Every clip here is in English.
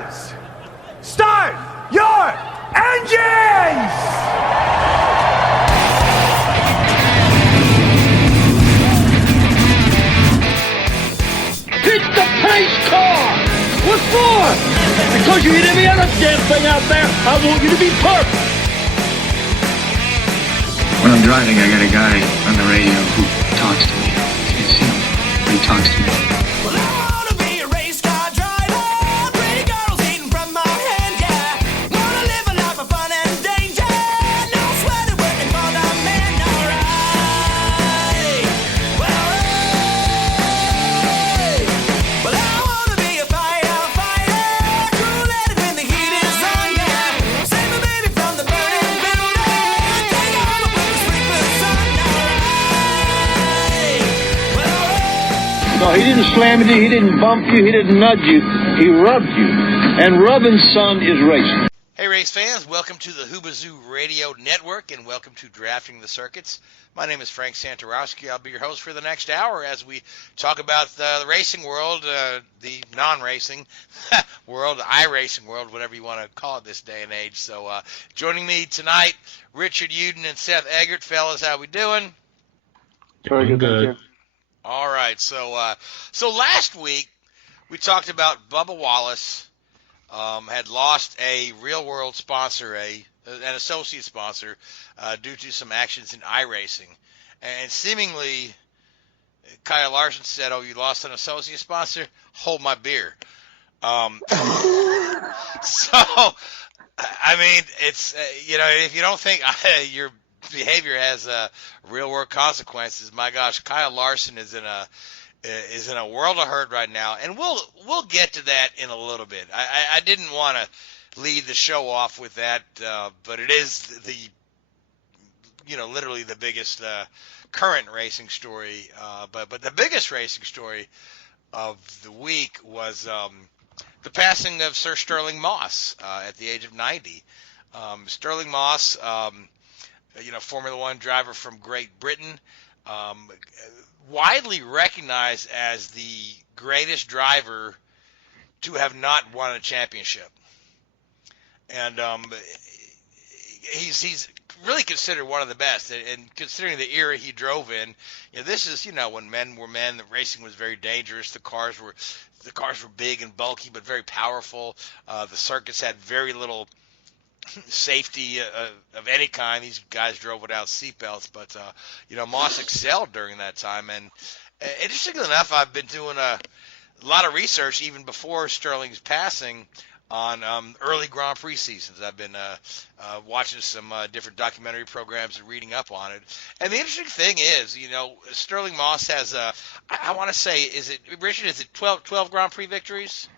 Drivers, start your engines! Hit the pace car! What for? Because you hit every other damn thing out there, I want you to be perfect. When I'm driving, I got a guy on the radio who talks to me. You see him, but he talks to me. Well, I wanna be a race car driver. Pretty girls eating from my hand, yeah. Wanna live a life of fun and danger. No sweater working for the man, alright. Well, I wanna be a firefighter. Cool-headed when the heat is on, yeah. Save my baby from the burning building. Take her home and put the sprinklers on, alright. No, he didn't slam you, he didn't bump you, he didn't nudge you, he rubbed you. And rubbing, son, is racing. Hey race fans, welcome to the Hoobazoo Radio Network and welcome to Drafting the Circuits. My name is Frank Santoroski. I'll be your host for the next hour as we talk about the racing world, the non-racing world, iRacing world, whatever you want to call it this day and age. So joining me tonight, Richard Youden and Seth Eggert. Fellas, how we doing? Very good. All right, so last week we talked about Bubba Wallace had lost a real-world sponsor, an associate sponsor, due to some actions in iRacing. And seemingly, Kyle Larson said, "Oh, you lost an associate sponsor? Hold my beer." So, I mean, it's, if you don't think your behavior has real-world consequences, my gosh, Kyle Larson is in a world of hurt right now, and we'll get to that in a little bit. I didn't want to lead the show off with that, but it is literally the biggest current racing story. But the biggest racing story of the week was the passing of Sir Stirling Moss at the age of 90. Stirling Moss, Formula One driver from Great Britain. Widely recognized as the greatest driver to have not won a championship, and he's really considered one of the best. And considering the era he drove in, this is when men were men. The racing was very dangerous. The cars were big and bulky, but very powerful. The circuits had very little safety of any kind. These guys drove without seatbelts, but Moss excelled during that time. And interestingly enough, I've been doing a lot of research even before Stirling's passing on early Grand Prix seasons. I've been watching some different documentary programs and reading up on it. And the interesting thing is, Stirling Moss has I want to say, Richard, is it 12 Grand Prix victories?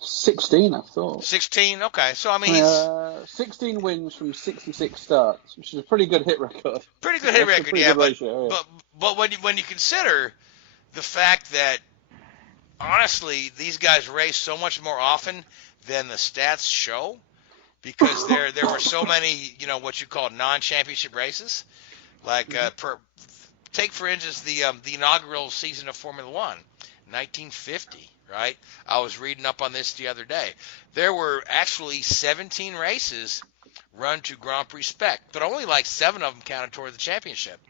16, I thought. 16? Okay. So, I mean, he's 16 wins from 66 starts, which is a pretty good hit record. Pretty good hit record, yeah. Ratio, yeah. But when you consider the fact that, honestly, these guys race so much more often than the stats show, because there were so many, what you call non-championship races. Like, take, for instance, the inaugural season of Formula One, 1950. Right? I was reading up on this the other day. There were actually 17 races run to Grand Prix spec, but only like 7 of them counted toward the championship.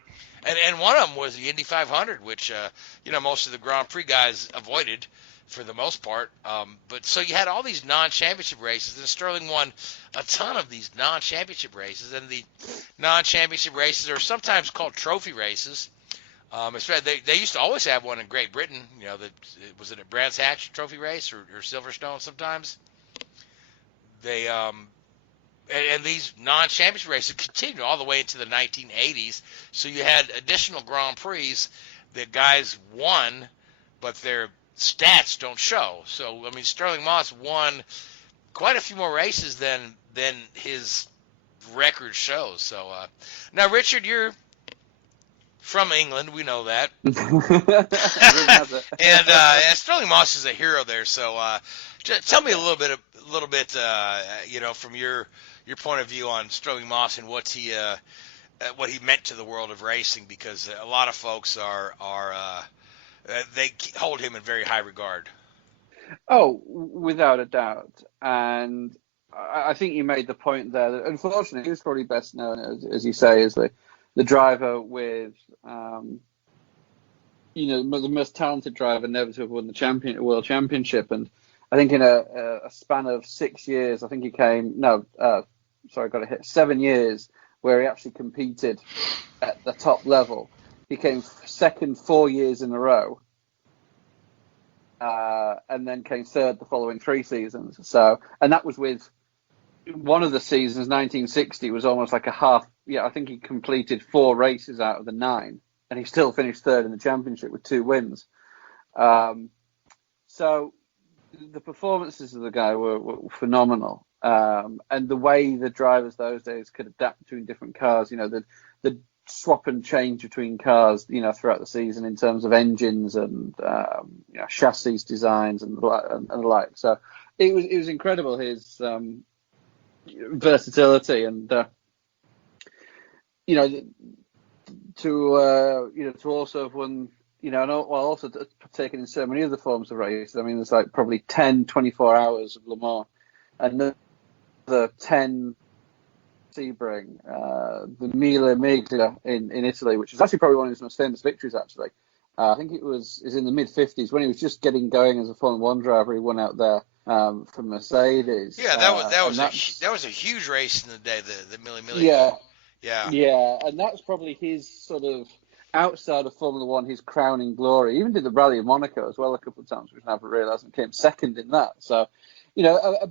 And one of them was the Indy 500, which, most of the Grand Prix guys avoided for the most part. But so you had all these non-championship races, and Stirling won a ton of these non-championship races. And the non-championship races are sometimes called trophy races. They used to always have one in Great Britain. Was it a Brands Hatch trophy race or Silverstone sometimes? They and these non-championship races continued all the way into the 1980s. So you had additional Grand Prix that guys won, but their stats don't show. So I mean, Stirling Moss won quite a few more races than his record shows. So now, Richard, you're from England, we know that. And Stirling Moss is a hero there. So just tell me a little bit, from your point of view on Stirling Moss and what he meant to the world of racing, because a lot of folks they hold him in very high regard. Oh, without a doubt. And I think you made the point there that unfortunately he was probably best known, as you say, as the driver with, the most talented driver never to have won the World Championship. And I think in a span of 6 years, I think he came, sorry, I got to hit 7 years where he actually competed at the top level. He came second 4 years in a row. And then came third the following 3 seasons. So, and that was with one of the seasons, 1960, was almost like a half. Yeah, I think he completed 4 races out of the 9, and he still finished third in the championship with 2 wins. So the performances of the guy were phenomenal. And the way the drivers those days could adapt between different cars, the swap and change between cars, throughout the season in terms of engines and chassis designs and the like. So it was incredible, his versatility, and to also have won, and also taken in so many other forms of races. I mean, there's like probably 10 24 hours of Le Mans, and the 10 Sebring, the Mille Miglia in Italy, which is actually probably one of his most famous victories, actually. I think is in the mid-50s when he was just getting going as a Formula 1 driver. He won out there for Mercedes. Yeah, that was a huge race in the day, the Mille Miglia. Yeah, and that's probably his sort of, outside of Formula 1, his crowning glory. He even did the Rally of Monaco as well a couple of times, which I never realised, and came second in that. So, a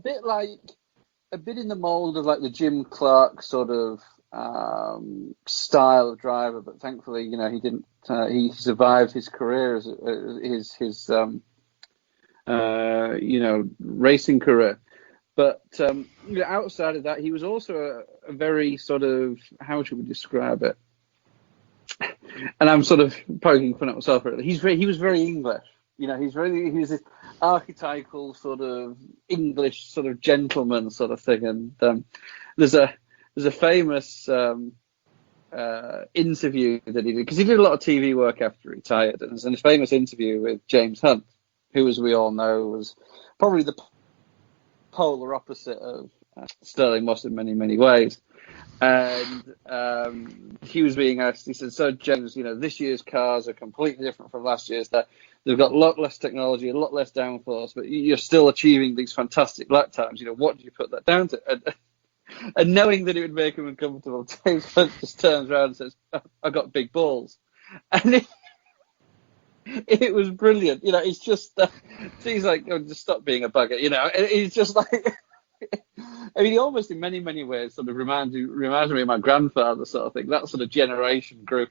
bit in the mould of like the Jim Clark sort of style of driver, but thankfully, he didn't. He survived his career as his racing career. But outside of that, he was also a very sort of, how should we describe it? And I'm sort of poking fun at myself. Really, he was very English. He was this archetypal sort of English sort of gentleman sort of thing. And there's a famous interview that he did, because he did a lot of TV work after he retired. And there's a famous interview with James Hunt, who, as we all know, was probably the polar opposite of Stirling Moss in many, many ways. And he was being asked, he said, "So James, this year's cars are completely different from last year's. They've got a lot less technology, a lot less downforce, but you're still achieving these fantastic lap times. What do you put that down to?" And knowing that it would make him uncomfortable, James Hunt just turns around and says, "I got big balls." And it was brilliant. It's just, he's like, "Oh, just stop being a bugger." It's just like, I mean, he almost in many, many ways sort of reminds me of my grandfather sort of thing, that sort of generation group.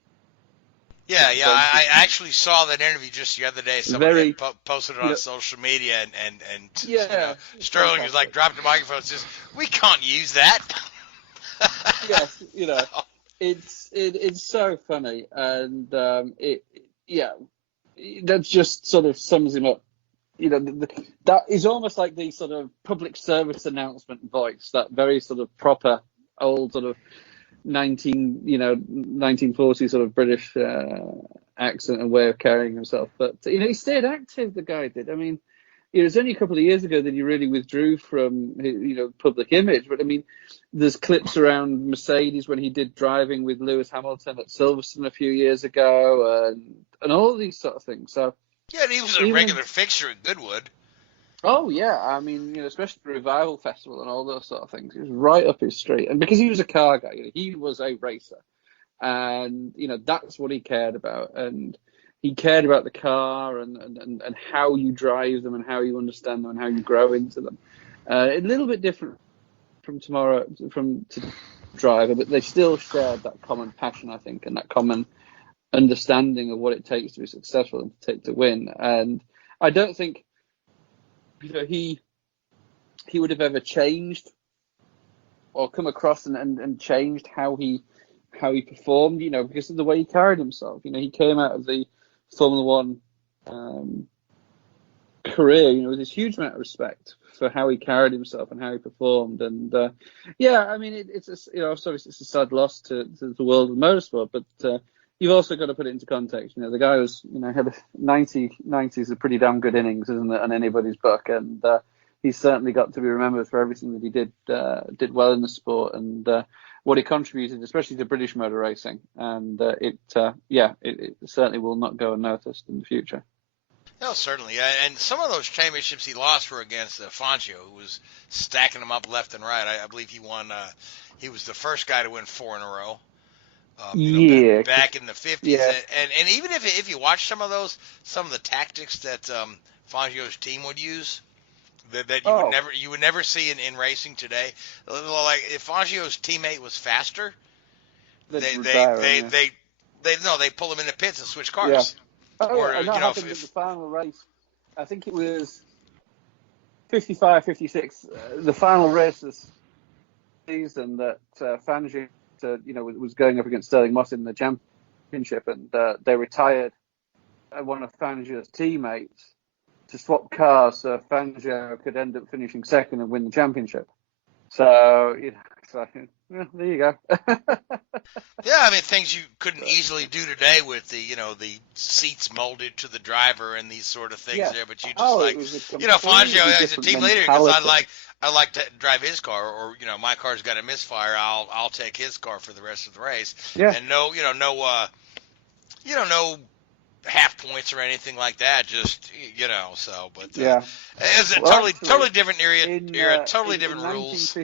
Yeah. I actually saw that interview just the other day. Somebody posted it on social media, and Stirling was like, dropped the microphone and says, "We can't use that." Yes, it's so funny, and that just sort of sums him up. That is almost like the sort of public service announcement voice, that very sort of proper old sort of 1940s sort of British accent and way of carrying himself. But he stayed active, the guy did. I mean, it was only a couple of years ago that he really withdrew from public image. But I mean, there's clips around Mercedes when he did driving with Lewis Hamilton at Silverstone a few years ago, and all these sort of things. So. Yeah, and he was a regular fixture at Goodwood. Oh, yeah. I mean, especially the Revival Festival and all those sort of things. He was right up his street. And because he was a car guy, he was a racer. And, that's what he cared about. And he cared about the car and how you drive them and how you understand them and how you grow into them. A little bit different from to driver, but they still shared that common passion, I think, and that common understanding of what it takes to be successful and to win. And I don't think he would have ever changed or come across and changed how he performed, because of the way he carried himself. He came out of the Formula 1 career, with this huge amount of respect for how he carried himself and how he performed. And I mean, it's a sad loss to the world of motorsport, but you've also got to put it into context. The guy was, had 90 is a pretty damn good innings, isn't it, on anybody's book? And he's certainly got to be remembered for everything that he did well in the sport and what he contributed, especially to British motor racing. And it certainly will not go unnoticed in the future. No, certainly. And some of those championships he lost were against Fangio, who was stacking them up left and right. I believe he won. He was the first guy to win 4 in a row. Back in the 50s. Yeah. And even if you watch some of the tactics that Fangio's team would use, that you would never see in racing today. Like if Fangio's teammate was faster, they pull him in the pits and switch cars. Yeah. And that happened in the final race. I think it was 55, 56. The final race this season that Fangio, was going up against Stirling Moss in the championship, and they retired one of Fangio's teammates to swap cars so Fangio could end up finishing second and win the championship. So, there you go. Yeah, I mean, things you couldn't easily do today with the seats molded to the driver and these sort of things there. But you just Fangio as a team leader, because I like to drive his car, or my car's got a misfire, I'll take his car for the rest of the race. Yeah. And no half points or anything like that. Just it's a totally different era, totally different rules.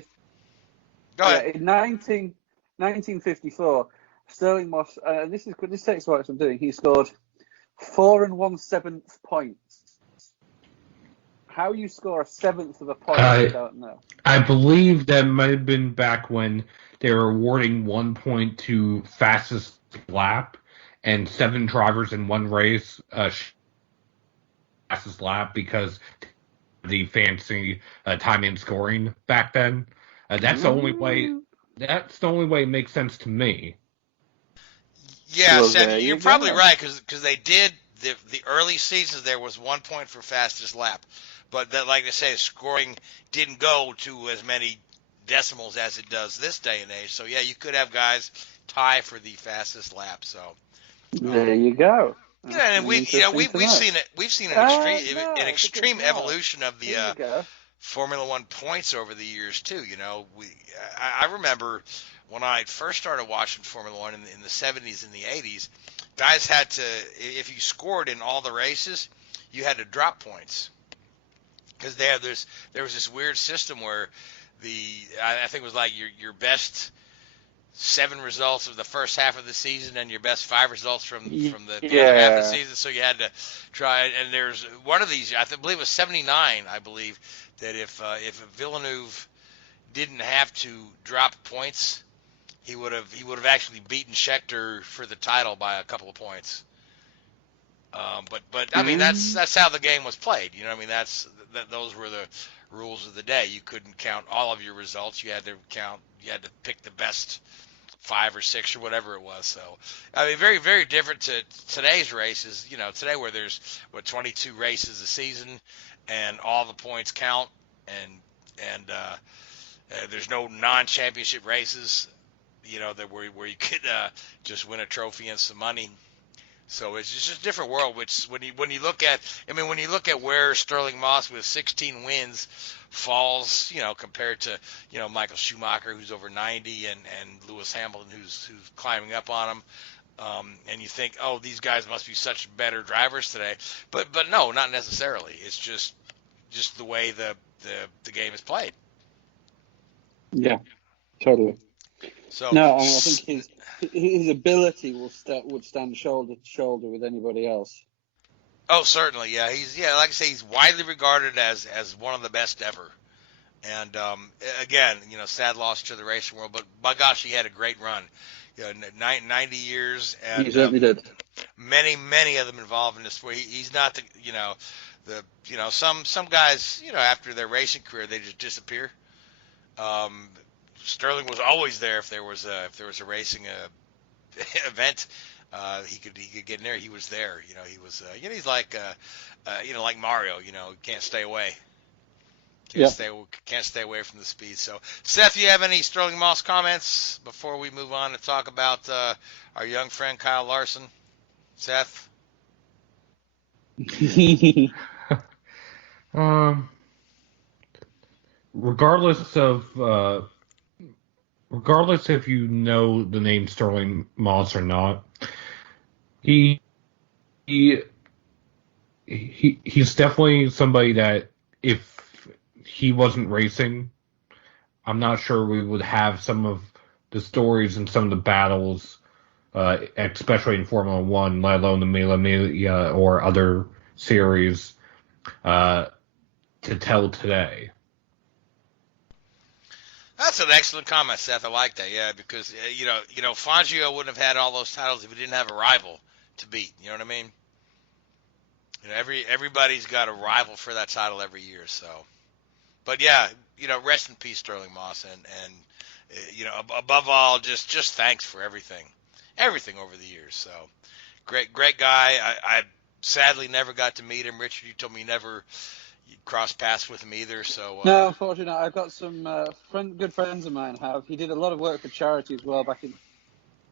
Go ahead. In 1954, Stirling Moss, and this takes what I'm doing. He scored 4 1/7 points. How you score a 7th of a point, I don't know. I believe that might have been back when they were awarding 1 point to fastest lap, and 7 drivers in one race fastest lap, because the fancy timing and scoring back then. That's the only way. That's the only way it makes sense to me. Yeah, Seth, you're probably right, because they did the early seasons. There was 1 point for fastest lap, but that, like I say, scoring didn't go to as many decimals as it does this day and age. So yeah, you could have guys tie for the fastest lap. So there you go. Yeah, and we've seen it. We've seen an extreme evolution of the Formula One points over the years too. I remember when I first started watching Formula One in the 70s and the 80s, guys had to, if you scored in all the races, you had to drop points, because there was this weird system where I think it was like your best 7 results of the first half of the season and your best 5 results from the other half of the season. So you had to try it. And there's one of these, I believe it was 79, I believe, that if Villeneuve didn't have to drop points, he would have actually beaten Scheckter for the title by a couple of points. But I mean, that's how the game was played. Those were the rules of the day. You couldn't count all of your results. You had to pick the best 5 or 6 or whatever it was. So, I mean, very, very different to today's races. Today where there's 22 races a season, and all the points count, and there's no non-championship races. Where you could just win a trophy and some money. So it's just a different world. Which when you look at where Stirling Moss with 16 wins falls, compared to Michael Schumacher, who's over 90, and Lewis Hamilton, who's climbing up on him, and you think, oh, these guys must be such better drivers today. But no, not necessarily. It's just the way the game is played. Yeah, totally. So no, I think his ability would stand shoulder to shoulder with anybody else. Oh, certainly, yeah. Like I say, he's widely regarded as one of the best ever. And again, sad loss to the racing world, but by gosh, he had a great run. 90 years, and he certainly did. Many of them involved in this. Where he's not some guys, after their racing career, they just disappear. Stirling was always there if there was a racing event. He could get in there. He was there. He was. He's like like Mario. Can't stay away. Can't stay away from the speed. So, Seth, you have any Stirling Moss comments before we move on to talk about our young friend Kyle Larson? Seth? Regardless if you know the name Stirling Moss or not, he's definitely somebody that if he wasn't racing, I'm not sure we would have some of the stories and some of the battles, especially in Formula One, let alone the Mille or other series, to tell today. That's an excellent comment, Seth. I like that. Yeah, because Fangio wouldn't have had all those titles if he didn't have a rival to beat. You know what I mean? Everybody's got a rival for that title every year. So, but yeah, rest in peace, Stirling Moss, and above all, just thanks for everything over the years. So, great guy. I sadly never got to meet him. Richard, you told me you never cross paths with him either. So no, unfortunately not. I've got some good friends of mine have. He did a lot of work for charity as well back in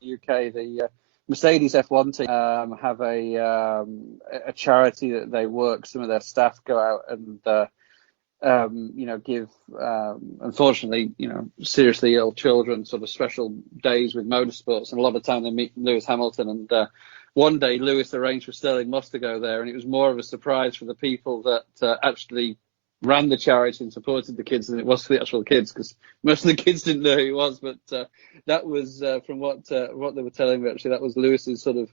the UK. The Mercedes F1 team have a charity that they work. Some of their staff go out and give unfortunately seriously ill children sort of special days with motorsports, and a lot of time they meet Lewis Hamilton. And one day Lewis arranged for Stirling Moss to go there, and it was more of a surprise for the people that actually ran the charity and supported the kids than it was for the actual kids, because most of the kids didn't know who he was. But that was from what they were telling me. Actually, that was Lewis's sort of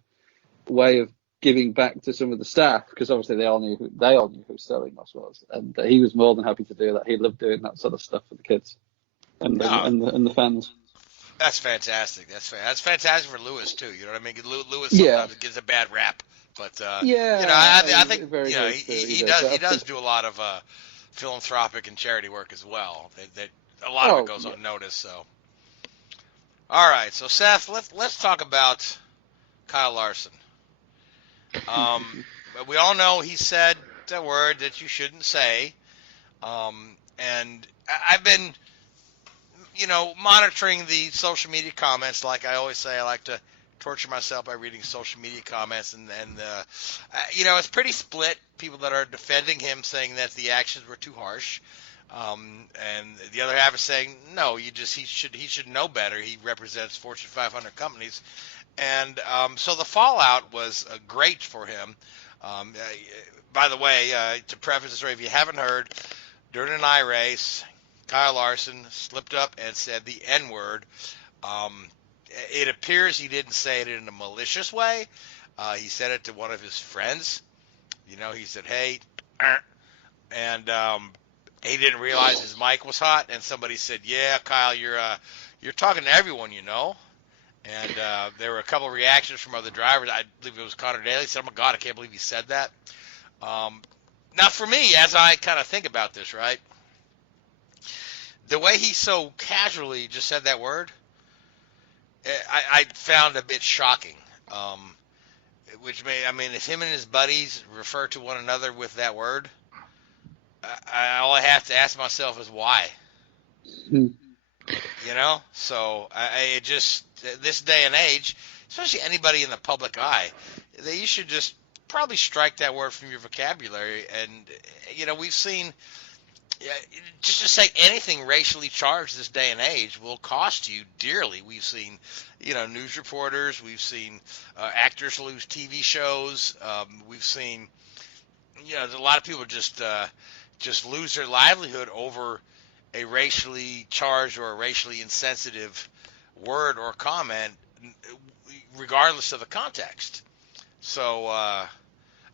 way of giving back to some of the staff, because obviously they all knew who Stirling Moss was, and he was more than happy to do that. He loved doing that sort of stuff for the kids and the fans. That's fantastic. That's fantastic for Lewis too. You know what I mean? Lewis sometimes gets a bad rap, but I think he does do a lot of philanthropic and charity work as well. That a lot of it goes unnoticed. So, all right. So Seth, let's talk about Kyle Larson. We all know he said a word that you shouldn't say, and I've been monitoring the social media comments. Like I always say, I like to torture myself by reading social media comments, and it's pretty split. People that are defending him, saying that the actions were too harsh, and the other half is saying no, he should know better. He represents Fortune 500 companies, and so the fallout was great for him. By the way, to preface the story, if you haven't heard, during an iRace, Kyle Larson slipped up and said the N-word. It appears he didn't say it in a malicious way. He said it to one of his friends. He said, "Hey," and he didn't realize his mic was hot. And somebody said, "Yeah, Kyle, you're talking to everyone, And there were a couple of reactions from other drivers. I believe it was Connor Daly. He said, "Oh my God, I can't believe he said that." Now, for me, as I kind of think about this, right, the way he so casually just said that word, I found a bit shocking. If him and his buddies refer to one another with that word, all I have to ask myself is why. So I just, this day and age, especially anybody in the public eye, you should just probably strike that word from your vocabulary. And we've seen, just to say anything racially charged this day and age will cost you dearly. We've seen, news reporters. We've seen actors lose TV shows. We've seen, a lot of people just lose their livelihood over a racially charged or a racially insensitive word or comment, regardless of the context. So,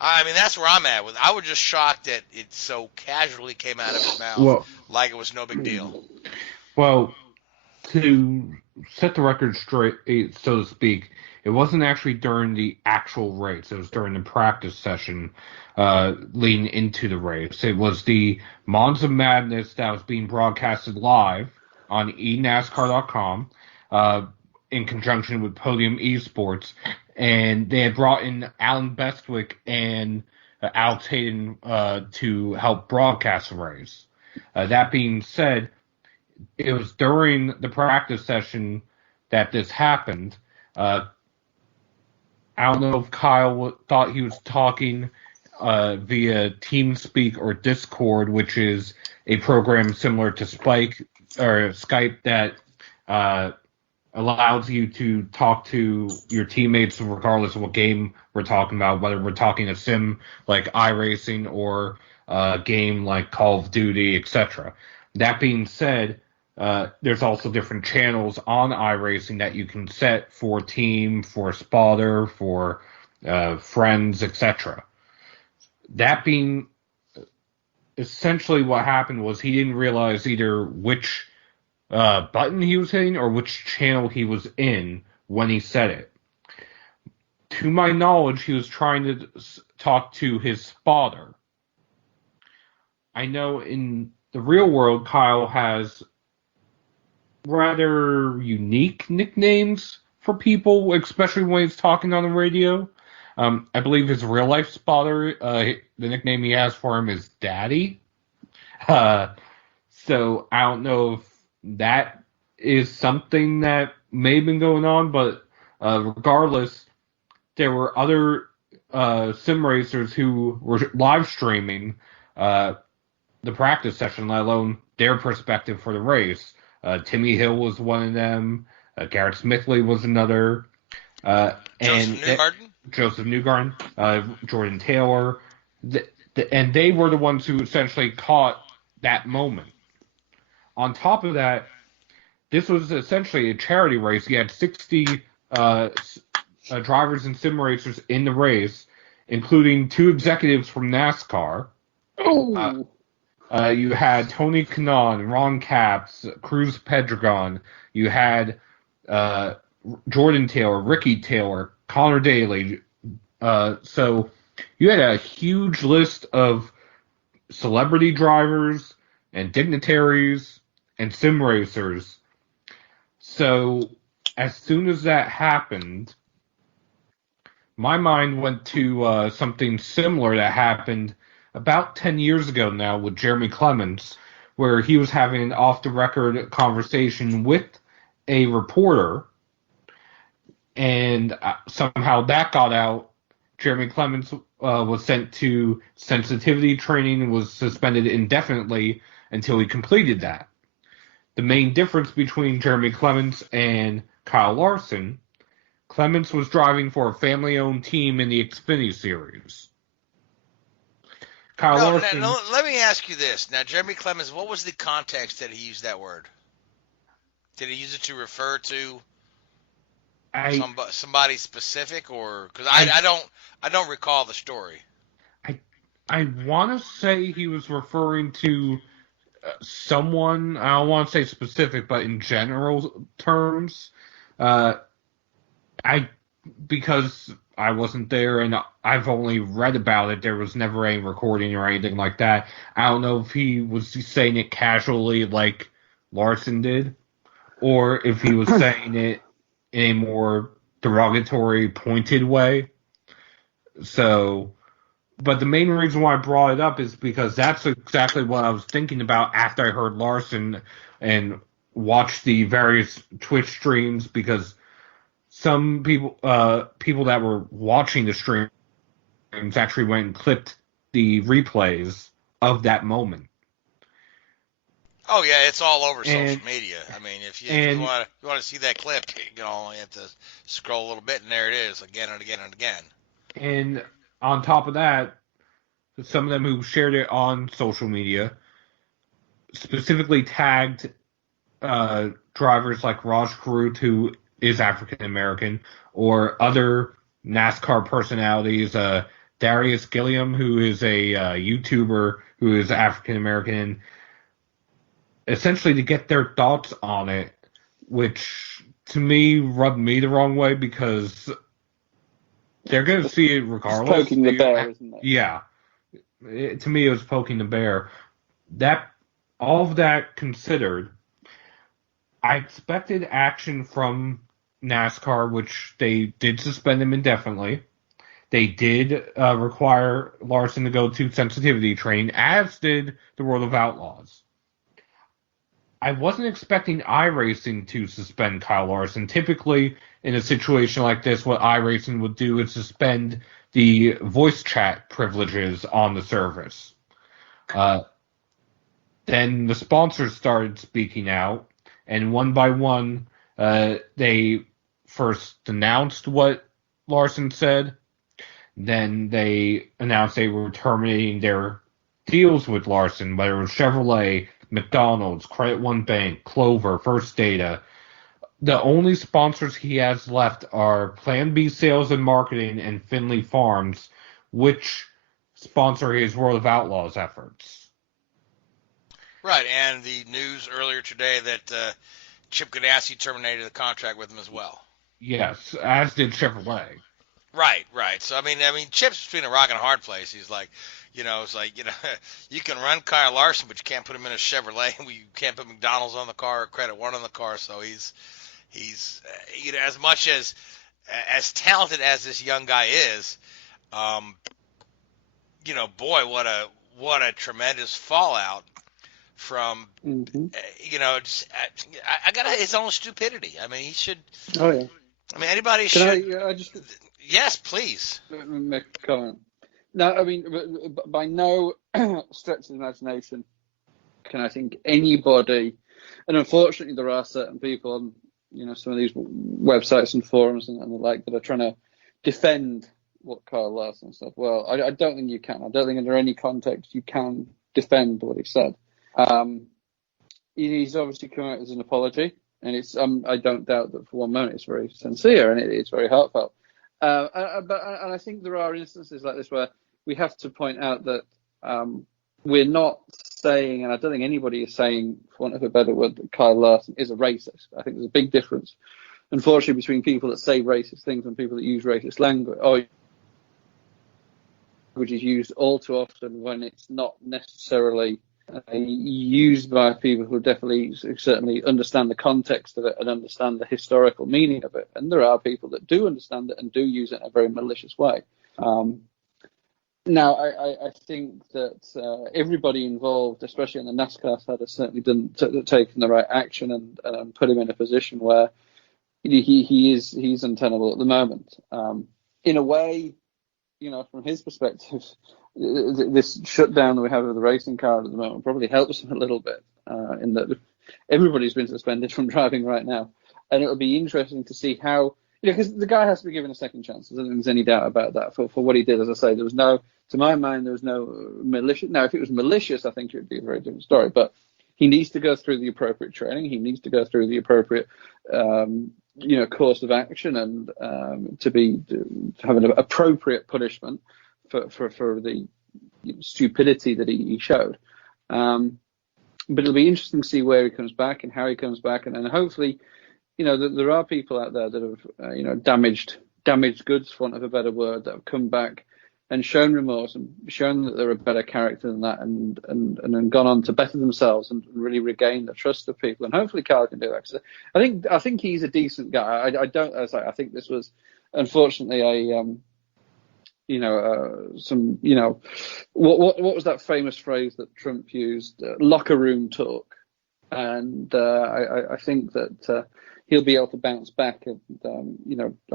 that's where I'm at with. I was just shocked that it so casually came out of his mouth, like it was no big deal. Well, to set the record straight, so to speak, it wasn't actually during the actual race. It was during the practice session leading into the race. It was the Monza Madness that was being broadcasted live on eNASCAR.com in conjunction with Podium Esports. And they had brought in Alan Bestwick and Alex Hayden to help broadcast the race. That being said, it was during the practice session that this happened. I don't know if Kyle thought he was talking via TeamSpeak or Discord, which is a program similar to Skype that allows you to talk to your teammates regardless of what game we're talking about, whether we're talking a sim like iRacing or a game like Call of Duty, etc. That being said, there's also different channels on iRacing that you can set for team, for spotter, for friends, etc. That being essentially what happened was he didn't realize either which button he was hitting or which channel he was in when he said it. To my knowledge, he was trying to talk to his spotter. I know in the real world, Kyle has rather unique nicknames for people, especially when he's talking on the radio. I believe his real life spotter, the nickname he has for him is Daddy. So I don't know if that is something that may have been going on, but regardless, there were other sim racers who were live streaming the practice session, let alone their perspective for the race. Timmy Hill was one of them. Garrett Smithley was another. Joseph Newgarden, Jordan Taylor. And they were the ones who essentially caught that moment. On top of that, this was essentially a charity race. You had 60 drivers and sim racers in the race, including 2 executives from NASCAR. Oh. You had Tony Kanaan, Ron Capps, Cruz Pedregon. You had Jordan Taylor, Ricky Taylor, Connor Daly. So you had a huge list of celebrity drivers and dignitaries and sim racers. So as soon as that happened, my mind went to something similar that happened about 10 years ago now with Jeremy Clements, where he was having an off-the-record conversation with a reporter, and somehow that got out. Jeremy Clements was sent to sensitivity training and was suspended indefinitely until he completed that. The main difference between Jeremy Clements and Kyle Larson, Clements was driving for a family-owned team in the Xfinity Series. Larson, let me ask you this. Now, Jeremy Clements, what was the context that he used that word? Did he use it to refer to somebody specific, or because I don't recall the story. I want to say he was referring to someone. I don't want to say specific, but in general terms, because I wasn't there and I've only read about it. There was never any recording or anything like that. I don't know if he was saying it casually like Larson did, or if he was saying it in a more derogatory, pointed way. So, but the main reason why I brought it up is because that's exactly what I was thinking about after I heard Larson and watched the various Twitch streams, because some people that were watching the streams actually went and clipped the replays of that moment. Oh yeah, it's all over social media. I mean, if you want to see that clip, you only have to scroll a little bit, and there it is, again and again and again. And on top of that, some of them who shared it on social media specifically tagged drivers like Raj Karut, who is African American, or other NASCAR personalities, Darius Gilliam, who is a YouTuber who is African American, essentially to get their thoughts on it, which to me rubbed me the wrong way, because they're going to see it regardless. It's poking the bear, isn't it? Yeah. To me, it was poking the bear. All of that considered, I expected action from NASCAR, which they did suspend him indefinitely. They did require Larson to go to sensitivity training, as did the World of Outlaws. I wasn't expecting iRacing to suspend Kyle Larson. Typically, in a situation like this, what iRacing would do is suspend the voice chat privileges on the service. Then the sponsors started speaking out, and one by one, they first announced what Larson said. Then they announced they were terminating their deals with Larson, whether it was Chevrolet, McDonald's, Credit One Bank, Clover, First Data. The only sponsors he has left are Plan B Sales and Marketing and Finley Farms, which sponsor his World of Outlaws efforts. Right, and the news earlier today that Chip Ganassi terminated the contract with him as well. Yes, as did Chevrolet. Right. So I mean, Chip's between a rock and a hard place. He's like, it's like, you can run Kyle Larson, but you can't put him in a Chevrolet, and you can't put McDonald's on the car or Credit One on the car. So he's as much as talented as this young guy is, boy, what a tremendous fallout from, just, I got his own stupidity. I mean, he should. Oh yeah. I mean, anybody should. Yes, please. Make a comment. No, I mean, by no stretch of the imagination can I think anybody, and unfortunately there are certain people on, some of these websites and forums and the like that are trying to defend what Kyle Larson said. Well, I don't think you can. I don't think under any context you can defend what he said. He's obviously come out as an apology, and it's I don't doubt that for one moment it's very sincere and it's very heartfelt. But I think there are instances like this where we have to point out that we're not saying, and I don't think anybody is saying, for want of a better word, that Kyle Larson is a racist. I think there's a big difference, unfortunately, between people that say racist things and people that use racist language, which is used all too often when it's not necessarily used by people who definitely certainly understand the context of it and understand the historical meaning of it. And there are people that do understand it and do use it in a very malicious way. Now, I think that everybody involved, especially on the NASCAR side, has certainly taken the right action and put him in a position where he's untenable at the moment. In a way, from his perspective, this shutdown that we have of the racing car at the moment probably helps him a little bit in that everybody's been suspended from driving right now. And it'll be interesting to see how, because the guy has to be given a second chance. I don't think there's any doubt about that for what he did. As I say, to my mind, there was no malicious. Now, if it was malicious, I think it would be a very different story. But he needs to go through the appropriate training. He needs to go through the appropriate, course of action and to have an appropriate punishment for the stupidity that he showed. But it'll be interesting to see where he comes back and how he comes back, and hopefully, there are people out there that have, damaged goods, for want of a better word, that have come back and shown remorse and shown that they're a better character than that, and then gone on to better themselves and really regain the trust of people. And hopefully Kyle can do that. 'Cause I think he's a decent guy. I think this was unfortunately what was that famous phrase that Trump used? Locker room talk. And I think that he'll be able to bounce back and,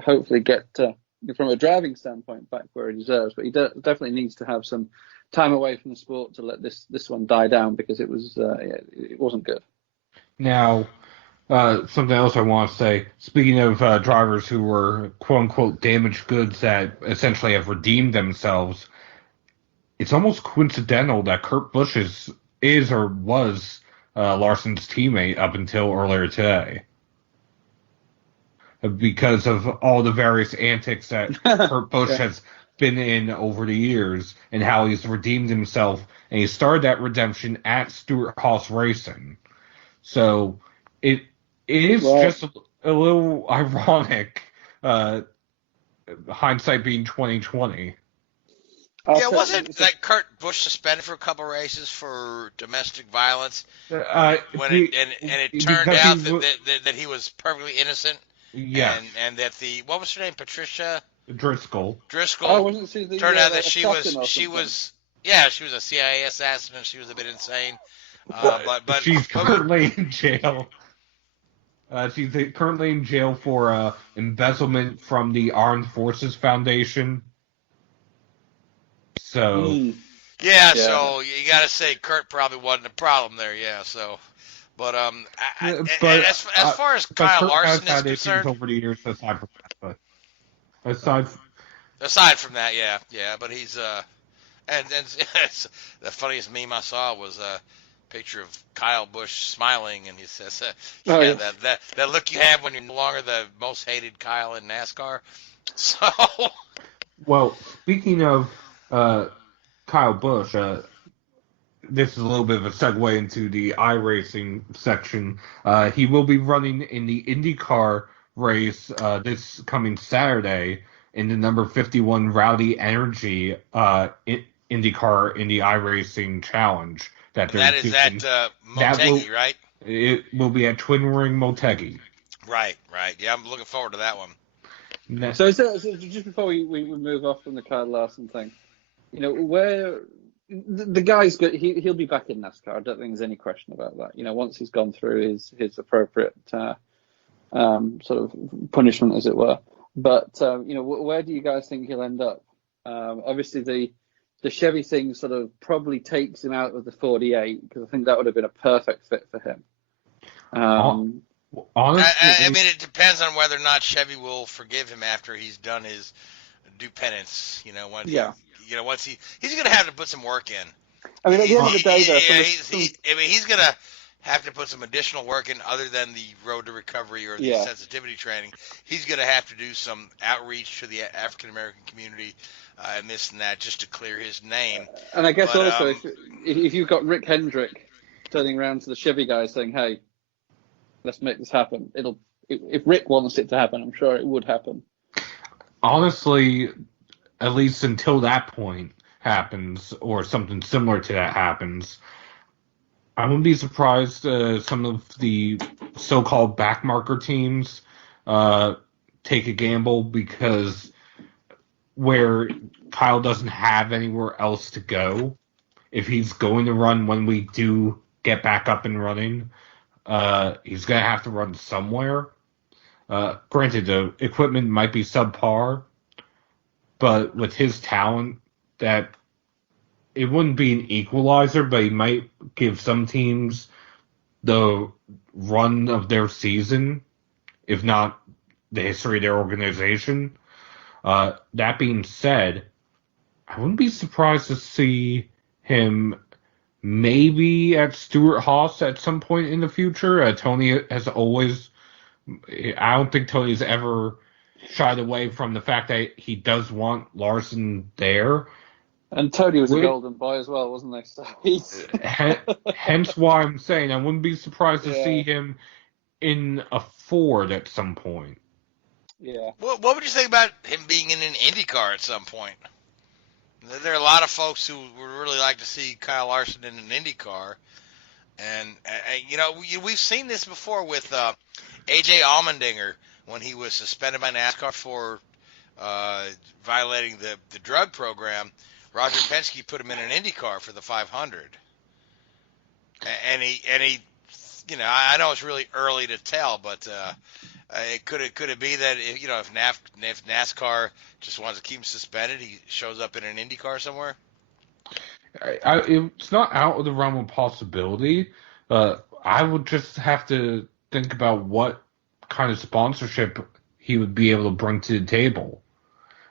hopefully get, from a driving standpoint, back where he deserves. But he definitely needs to have some time away from the sport to let this one die down, because it wasn't good. Now, something else I want to say, speaking of drivers who were quote-unquote damaged goods that essentially have redeemed themselves, it's almost coincidental that Kurt Busch is or was Larson's teammate up until earlier today, because of all the various antics that Kurt Busch has been in over the years and how he's redeemed himself, and he started that redemption at Stewart-Haas Racing. So it is just a little ironic, hindsight being 2020. Wasn't like Kurt Busch suspended for a couple races for domestic violence it turned out that he was perfectly innocent? Yeah, and that what was her name, Patricia? Driscoll. Oh, wasn't she the Turned out that she assassin or she something? was a CIA assassin, and she was a bit insane. But She's currently in jail. She's currently in jail for embezzlement from the Armed Forces Foundation. So, yeah, so you got to say Kurt probably wasn't a problem there. Yeah, so. But and as far as Kyle Kurt Larson has is had issues concerned, over the years aside from that. But aside from that, yeah, but he's and the funniest meme I saw was a picture of Kyle Busch smiling, and he says, that look you have when you're no longer the most hated Kyle in NASCAR. So, well, speaking of Kyle Busch, this is a little bit of a segue into the iRacing section. He will be running in the IndyCar race this coming Saturday in the number 51 Rally Energy IndyCar in the iRacing Challenge. That is at Motegi, right? It will be at Twin Ring Motegi. Right. Yeah, I'm looking forward to that one. So just before we move off from the Kyle Larson thing, where the guy's good, he'll be back in NASCAR. I don't think there's any question about that. Once he's gone through his appropriate sort of punishment, as it were. But where do you guys think he'll end up? Obviously, the Chevy thing sort of probably takes him out of the 48 because I think that would have been a perfect fit for him. Honestly, I mean, it depends on whether or not Chevy will forgive him after he's done his due penance. Once he's going to have to put some work in. I mean, at the end of the day, he's going to have to put some additional work in other than the road to recovery or the sensitivity training. He's going to have to do some outreach to the African American community and this and that just to clear his name. And I guess also if you've got Rick Hendrick turning around to the Chevy guys saying, "Hey, let's make this happen," if Rick wants it to happen, I'm sure it would happen. Honestly, at least until that point happens or something similar to that happens, I wouldn't be surprised some of the so-called backmarker teams take a gamble because where Kyle doesn't have anywhere else to go, if he's going to run when we do get back up and running, he's going to have to run somewhere. Granted, the equipment might be subpar, but with his talent, that it wouldn't be an equalizer, but he might give some teams the run of their season, if not the history of their organization. That being said, I wouldn't be surprised to see him maybe at Stewart-Haas at some point in the future. Tony has always... I don't think Tony's ever shied away from the fact that he does want Larson there. And Tony was a golden boy as well, wasn't he? So hence why I'm saying I wouldn't be surprised to see him in a Ford at some point. Yeah. What would you think about him being in an IndyCar at some point? There are a lot of folks who would really like to see Kyle Larson in an IndyCar. And, we've seen this before with A.J. Allmendinger when he was suspended by NASCAR for violating the drug program. Roger Penske put him in an IndyCar for the 500. And he I know it's really early to tell, but could it be that if NASCAR just wants to keep him suspended, he shows up in an IndyCar somewhere? It's not out of the realm of possibility. I would just have to think about what kind of sponsorship he would be able to bring to the table.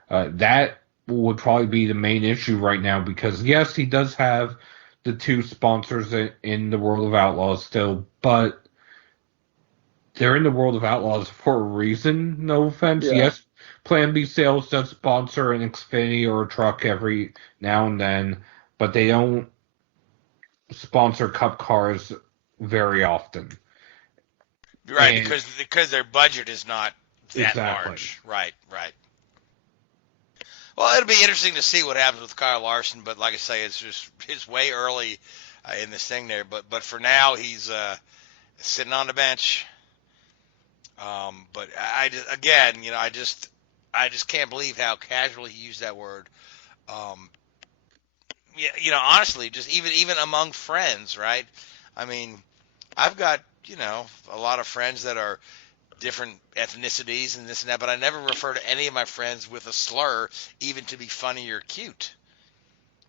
That would probably be the main issue right now because, yes, he does have the two sponsors in the World of Outlaws still, but they're in the World of Outlaws for a reason, no offense. Yeah. Yes, Plan B Sales does sponsor an Xfinity or a truck every now and then, but they don't sponsor Cup cars very often. Right, because their budget is not that large. Right. Well, it'll be interesting to see what happens with Kyle Larson, but like I say, it's way early in this thing there. But for now, he's sitting on the bench. But I I just can't believe how casually he used that word. Yeah, you know, honestly, just even among friends, right? I mean, I've got, you know, a lot of friends that are different ethnicities and this and that, but I never refer to any of my friends with a slur, even to be funny or cute.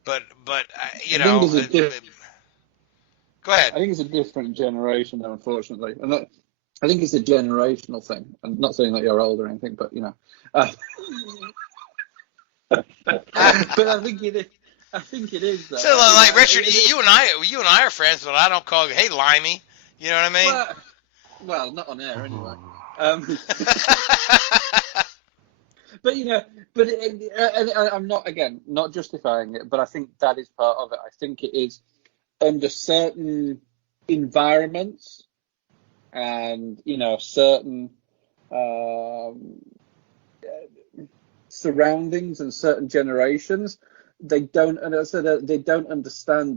But you know, go ahead. I think it's a different generation, though, unfortunately, and I think it's a generational thing. I'm not saying that you're old or anything, but you know, but I think it is. I think it is. Though. So, like Richard, you and I are friends, but I don't call you, hey, Limey. You know what I mean? Well, not on air anyway. But you know, and I'm not justifying it, but I think that is part of it. I think it is under certain environments and, you know, certain surroundings and certain generations, they don't understand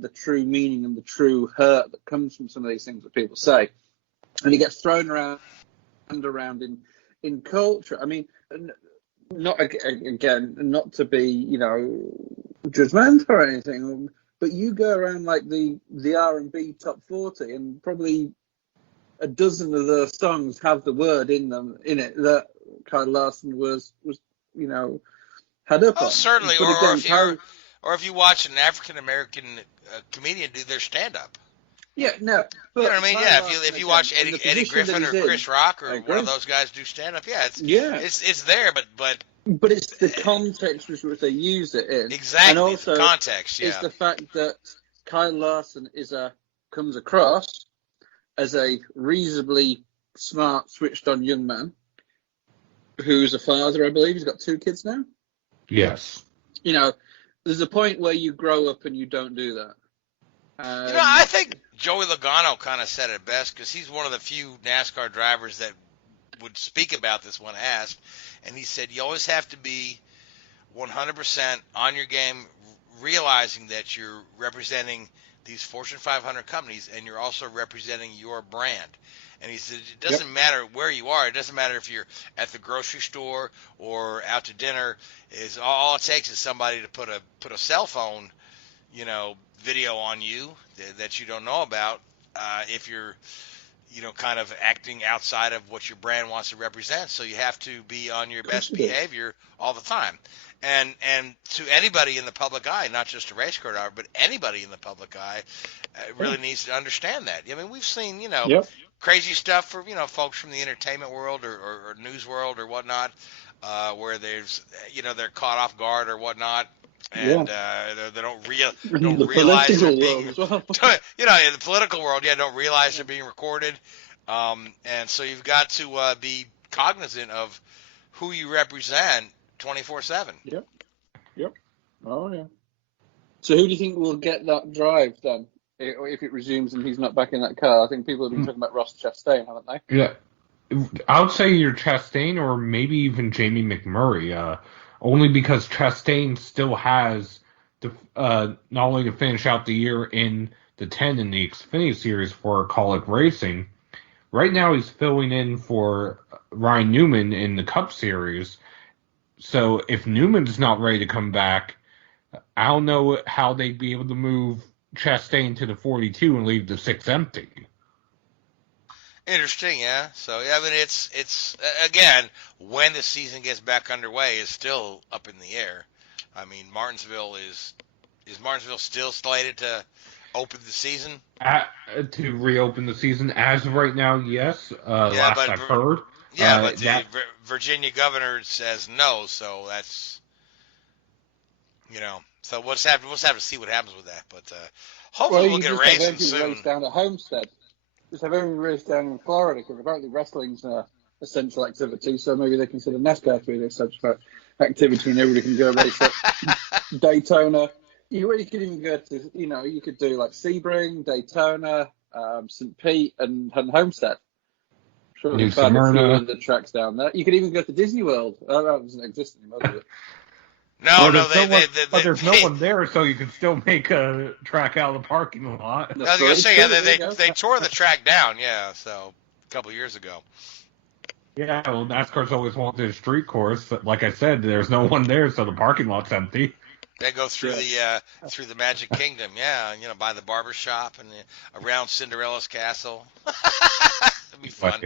the true meaning and the true hurt that comes from some of these things that people say, and it gets thrown around in culture. I mean, not to be, you know, judgmental or anything, but you go around like the R&B top 40, and probably a dozen of those songs have the word in it that Kyle Larson was you know, had up on. Certainly, or if you watch an African American comedian do their stand up. Yeah, no. You know what I mean? Yeah, if you watch Eddie Griffin or Chris Rock or one of those guys do stand up, it's there, but it's the context which they use it in. Exactly, and also the context. Yeah, it's the fact that Kyle Larson comes across as a reasonably smart, switched-on young man who's a father, I believe. He's got 2 kids now. Yes. You know, there's a point where you grow up and you don't do that. You know, I think Joey Logano kind of said it best, because he's one of the few NASCAR drivers that would speak about this when asked, and he said you always have to be 100% on your game, realizing that you're representing these Fortune 500 companies and you're also representing your brand. And he said it doesn't matter where you are. It doesn't matter if you're at the grocery store or out to dinner. Is all it takes is somebody to put a cell phone, you know, video on you that you don't know about, if you're, you know, kind of acting outside of what your brand wants to represent. So you have to be on your best behavior all the time. And to anybody in the public eye, not just a race car driver, but anybody in the public eye, really needs to understand that. I mean, we've seen, you know, crazy stuff for, you know, folks from the entertainment world or news world or whatnot, where there's, you know, they're caught off guard or whatnot. And they don't realize they're being, you know, in the political world, don't realize they're being recorded. And so you've got to be cognizant of who you represent 24/7. Yep. Oh yeah. So who do you think will get that drive then, if it resumes and he's not back in that car? I think people have been talking about Ross Chastain, haven't they? Yeah, I would say either Chastain or maybe even Jamie McMurray. Only because Chastain still has to not only to finish out the year in the 10 in the Xfinity Series for Colic Racing. Right now he's filling in for Ryan Newman in the Cup Series. So if Newman's not ready to come back, I don't know how they'd be able to move Chastain to the 42 and leave the 6 empty. Interesting, yeah. So, I mean, it's again, when the season gets back underway is still up in the air. I mean, Martinsville is Martinsville still slated to open the season? To reopen the season as of right now, yes. Last I've heard. Yeah, but the Virginia governor says no, so that's, you know, so we'll just have to see what happens with that. But hopefully we'll get racing soon. Race down at Homestead. Just have every race down in Florida, because apparently wrestling's an essential activity, so maybe they consider NASCAR to be an essential activity and everybody can go race at Daytona. You could even go to, you know, you could do like Sebring, Daytona, St. Pete, and Homestead. Sure, New Smyrna. The tracks down there. You could even go to Disney World. That doesn't exist anymore, does it? There's no one there, so you can still make a track out of the parking lot. I was going to say, they tore the track down, so a couple of years ago. Yeah, well, NASCAR's always wanted a street course. Like I said, there's no one there, so the parking lot's empty. They go through the Magic Kingdom, by the barber shop and around Cinderella's castle. It'd be fun.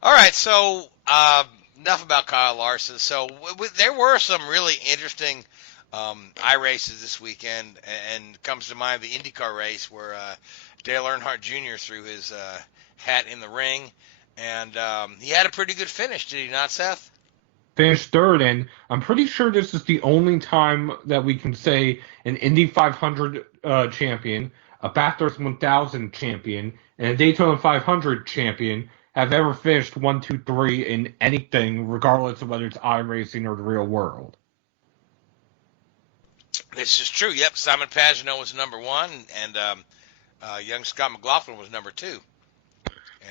All right, so enough about Kyle Larson. So there were some really interesting iRaces this weekend, and comes to mind the IndyCar race where Dale Earnhardt Jr. threw his hat in the ring, and he had a pretty good finish, did he not, Seth? Finished third, and I'm pretty sure this is the only time that we can say an Indy 500 champion, a Bathurst 1000 champion, and a Daytona 500 champion have ever finished 1, 2, 3 in anything, regardless of whether it's iRacing or the real world. This is true. Yep, Simon Pagenaud was number 1, and young Scott McLaughlin was number 2.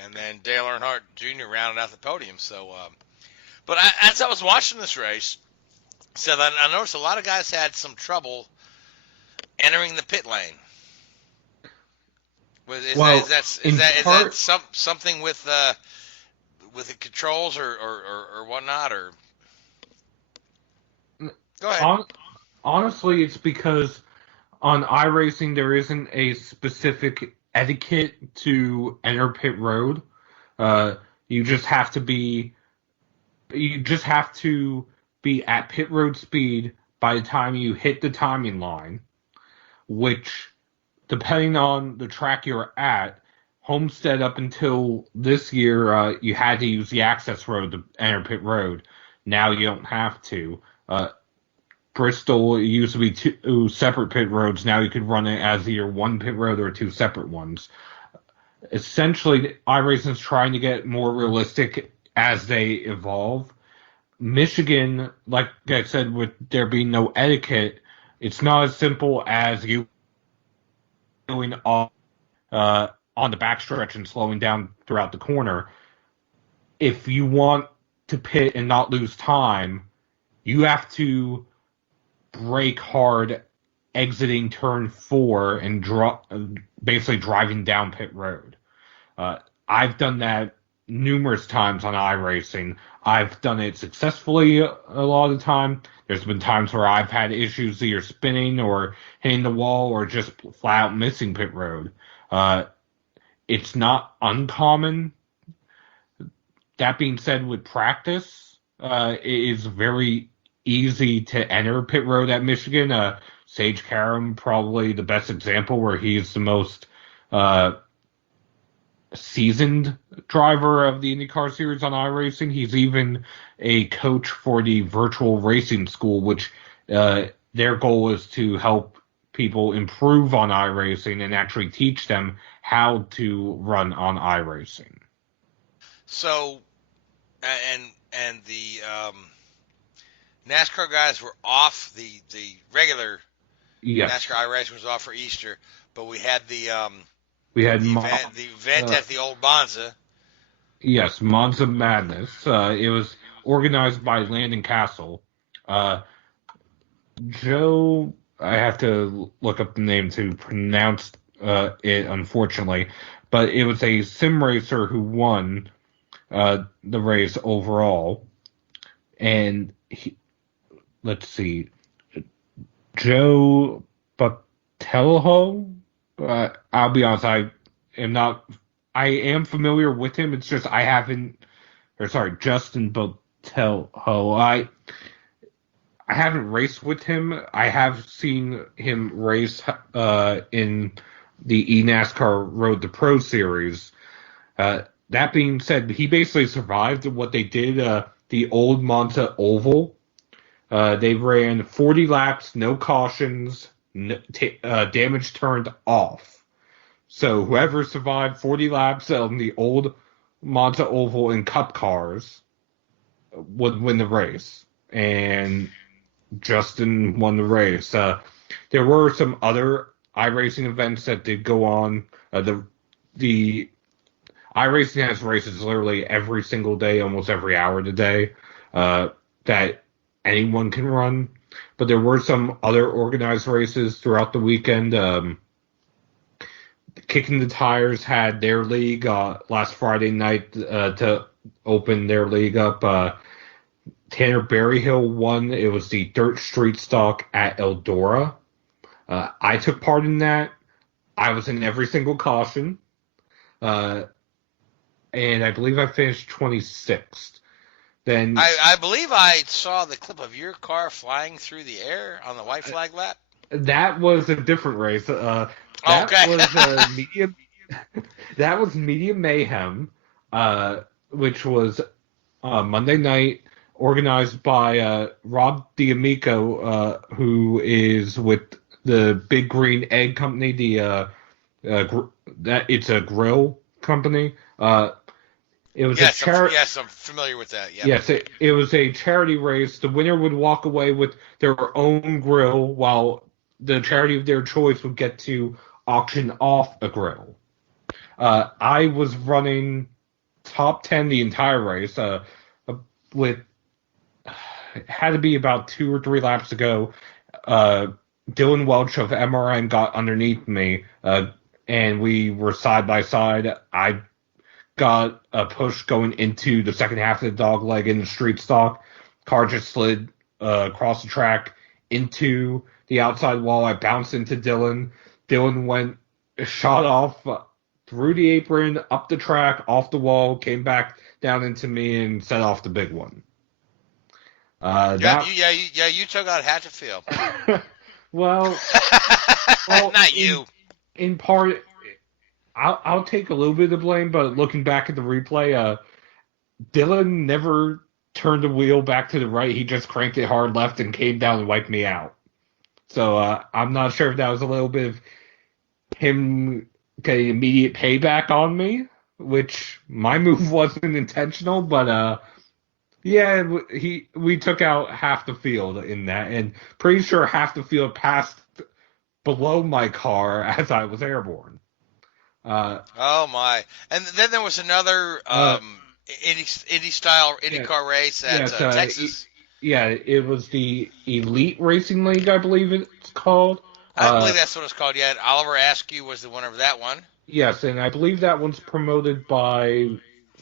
And then Dale Earnhardt Jr. rounded out the podium. So, but as I was watching this race, Seth, I noticed a lot of guys had some trouble entering the pit lane. Is that something with the controls or whatnot? Or go ahead. Honestly, it's because on iRacing there isn't a specific etiquette to enter pit road. You just have to be at pit road speed by the time you hit the timing line, which, depending on the track you're at, Homestead up until this year, you had to use the access road to enter pit road. Now you don't have to. Bristol used to be 2 separate pit roads. Now you could run it as either one pit road or 2 separate ones. Essentially, iRacing is trying to get more realistic as they evolve. Michigan, like I said, with there being no etiquette, it's not as simple as you going on the backstretch and slowing down throughout the corner. If you want to pit and not lose time, you have to brake hard exiting turn 4 and basically driving down pit road. I've done that numerous times on iRacing. I've done it successfully a lot of the time. There's been times where I've had issues either spinning or hitting the wall or just flat out missing pit road. It's not uncommon. That being said, with practice, it is very easy to enter pit road at Michigan. Sage Karam, probably the best example, where he's the most seasoned driver of the IndyCar series on iRacing. He's even a coach for the virtual racing school, which their goal is to help people improve on iRacing and actually teach them how to run on iRacing. So, and the NASCAR guys were off. The regular NASCAR iRacing was off for Easter, but we had the event at the old Monza. Yes, Monza Madness. It was organized by Landon Castle. Joe, I have to look up the name to pronounce it, unfortunately, but it was a sim racer who won the race overall. And let's see, Joe Batelho. I'll be honest, I am familiar with him. It's just Justin Batelho. I haven't raced with him. I have seen him race in the eNASCAR Road to Pro series. That being said, he basically survived what they did, the old Monza Oval. They ran 40 laps, no cautions, damage turned off. So whoever survived 40 laps on the old Monza Oval in Cup cars would win the race. And Justin won the race. There were some other iRacing events that did go on. The iRacing has races literally every single day, almost every hour of the day, that anyone can run. But there were some other organized races throughout the weekend. Kicking the Tires had their league last Friday night to open their league up. Tanner Berryhill won. It was the Dirt Street Stock at Eldora. I took part in that. I was in every single caution. And I believe I finished 26th. Then I believe I saw the clip of your car flying through the air on the white flag lap. that was a different race. That Okay. was medium. That was Medium Mayhem, which was Monday night, organized by Rob D'Amico, who is with the Big Green Egg Company. It's a grill company. It was Yes, a charity. yes, I'm familiar with that. Yeah. Yes, it was a charity race. The winner would walk away with their own grill, while the charity of their choice would get to auction off a grill. I was running top 10 the entire race. With had to be about 2 or 3 laps to go. Dylan Welch of MRN got underneath me, and we were side by side. I got a push going into the second half of the dog leg in the street stock. Car just slid across the track into the outside wall. I bounced into Dylan. Dylan shot off through the apron, up the track, off the wall, came back down into me, and set off the big one. You took out Hatfield. well, Not you. In part, I'll take a little bit of the blame, but looking back at the replay, Dylan never turned the wheel back to the right. He just cranked it hard left and came down and wiped me out. So I'm not sure if that was a little bit of him getting immediate payback on me, which my move wasn't intentional, but yeah, we took out half the field in that, and pretty sure half the field passed below my car as I was airborne. Oh my! And then there was another IndyCar race at Texas. It was the Elite Racing League, I believe it's called. I believe that's what it's called. Yeah, Oliver Askew was the winner of that one. Yes, and I believe that one's promoted by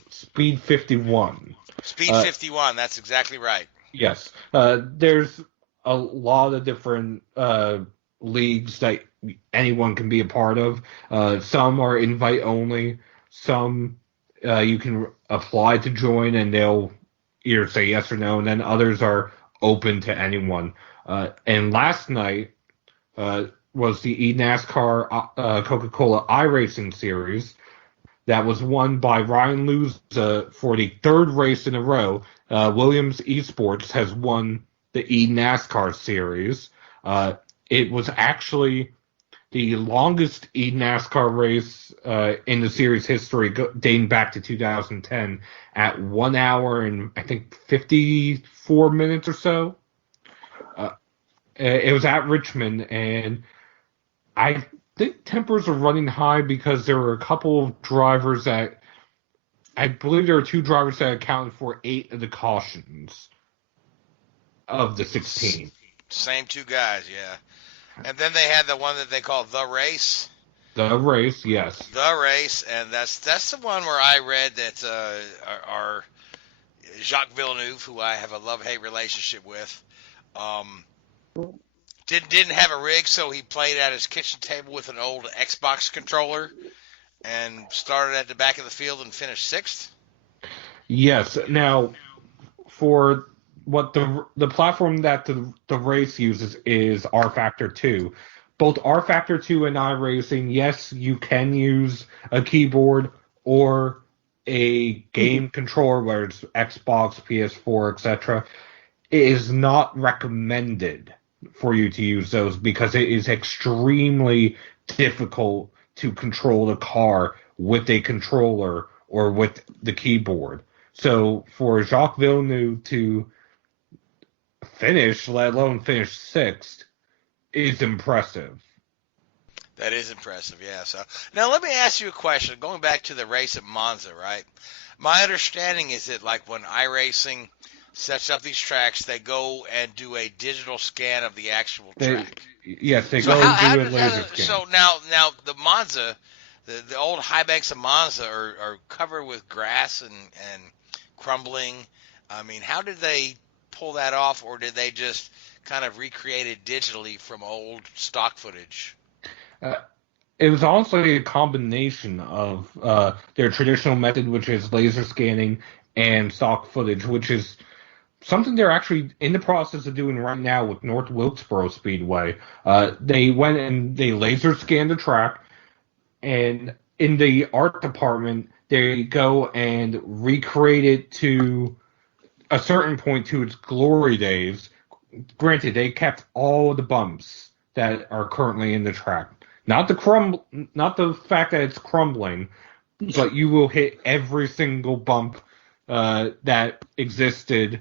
Speed 51. Speed 51, that's exactly right. Yes. There's a lot of different leagues that anyone can be a part of. Some are invite only. Some you can apply to join and they'll either say yes or no, and then others are open to anyone. And last night was the eNASCAR Coca-Cola iRacing Series that was won by Ryan Lewis for the 3rd race in a row. Williams Esports has won the eNASCAR Series. It was actually the longest eNASCAR race in the series history, dating back to 2010, at 1 hour and I think 54 minutes or so. It was at Richmond, and I think tempers are running high because there were a couple of drivers that, I believe there were 2 drivers that accounted for 8 of the cautions of the 16. Same 2 guys, yeah. And then they had the one that they call The Race. The Race, yes. The Race, and that's the one where I read that our Jacques Villeneuve, who I have a love-hate relationship with, didn't have a rig, so he played at his kitchen table with an old Xbox controller and started at the back of the field and finished 6th. Yes. Now, for what the platform that the race uses is RFactor 2. Both RFactor 2 and iRacing, yes, you can use a keyboard or a game controller, whether it's Xbox, PS4, etc. It is not recommended for you to use those because it is extremely difficult to control the car with a controller or with the keyboard. So for Jacques Villeneuve to finish, let alone finish 6th, is impressive. That is impressive, yeah. So now let me ask you a question. Going back to the race at Monza, right? My understanding is that like when iRacing sets up these tracks, they go and do a digital scan of the actual track. Yes, they go and do a laser scan. So now the Monza, the old high banks of Monza are covered with grass and crumbling. I mean, how did they pull that off, or did they just kind of recreate it digitally from old stock footage? It was honestly a combination of their traditional method, which is laser scanning, and stock footage, which is something they're actually in the process of doing right now with North Wilkesboro Speedway. They went and they laser scanned the track, and in the art department, they go and recreate it to a certain point to its glory days. Granted, they kept all the bumps that are currently in the track. Not the fact that it's crumbling, but you will hit every single bump that existed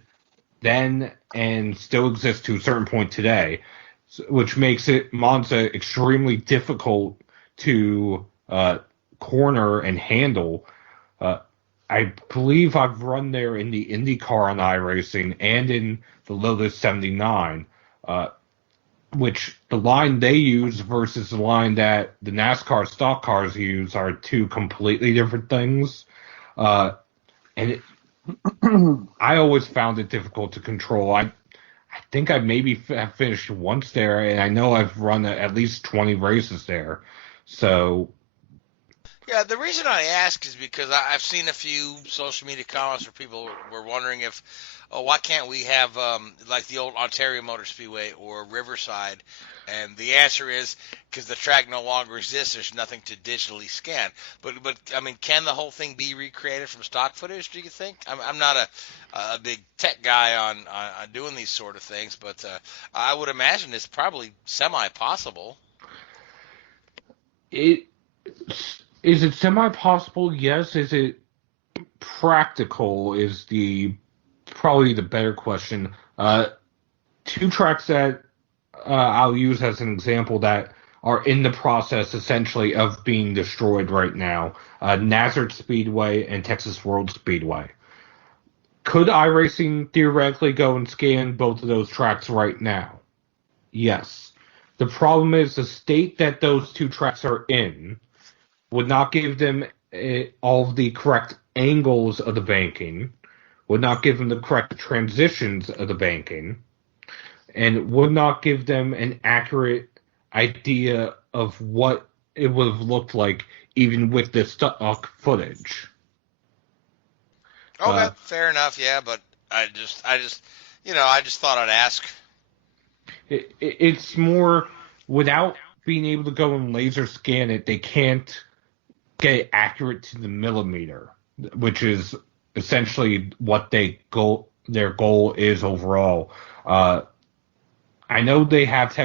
then and still exists to a certain point today, which makes it Monza extremely difficult to corner and handle. I believe I've run there in the IndyCar on iRacing and in the Lotus 79, which the line they use versus the line that the NASCAR stock cars use are two completely different things. And I always found it difficult to control. I think I maybe have finished once there, and I know I've run at least 20 races there. So Yeah, the reason I ask is because I've seen a few social media comments where people were wondering if, why can't we have like the old Ontario Motor Speedway or Riverside? And the answer is because the track no longer exists. There's nothing to digitally scan. But I mean, can the whole thing be recreated from stock footage? Do you think? I'm not a big tech guy on doing these sort of things, but I would imagine it's probably semi-possible. Is it semi-possible? Yes. Is it practical? Is probably the better question. Two tracks that I'll use as an example that are in the process essentially of being destroyed right now: Nazareth Speedway and Texas World Speedway. Could iRacing theoretically go and scan both of those tracks right now? Yes. The problem is the state that those two tracks are in would not give them all of the correct angles of the banking, would not give them the correct transitions of the banking, and would not give them an accurate idea of what it would have looked like even with the stock footage. Okay, fair enough. Yeah, but I just thought I'd ask. It's more, without being able to go and laser scan it, they can't get it accurate to the millimeter, which is essentially what their goal is overall. I know they have